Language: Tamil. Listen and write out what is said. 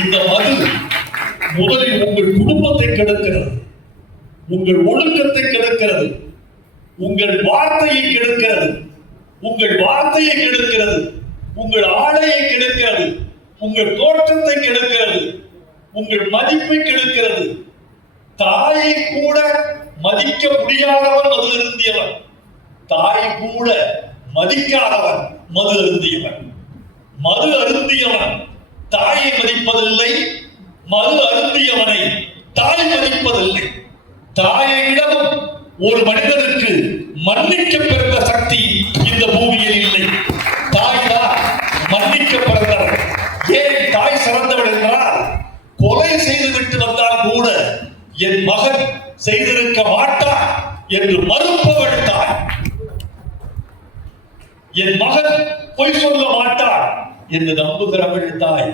இந்த மது முதலில் உங்கள் குடும்பத்தை கெடுக்கிறது, உங்கள் ஒழுக்கத்தை கெடுக்கிறது, உங்கள் வார்த்தையை கெடுக்கிறது, உங்கள் வார்த்தையை கெடுக்கிறது, உங்கள் ஆடையை கெடுக்கிறது, உங்கள் தோற்றத்தை கெடுக்கிறது, உங்கள் மதிப்பை கெடுக்கிறது. தாயை கூட மதிக்க முடியாதவன் மது அருந்தியவன், தாயை கூட மதிக்காதவன் மது அருந்தியவன். மது அருந்தியவன் தாயை மதிப்பதில்லை, மது அருந்தியவனை தாய் மதிப்பதில்லை. தாயை விடவும் ஒரு மனிதனுக்கு மன்னிக்க பிறந்த சக்தி இந்த பூமியில் இல்லை. தாய் தான் மன்னிக்க பிறந்தவர். ஏன் தாய் சிறந்தவள் என்றால், கொலை செய்துவிட்டு வந்தால் கூட என் மகன் செய்திருக்க மாட்டான் என்று மறுப்பவள் தாய். என் மகன் பொய் சொல்ல மாட்டான் என்று நம்புகிறவள் தாய்.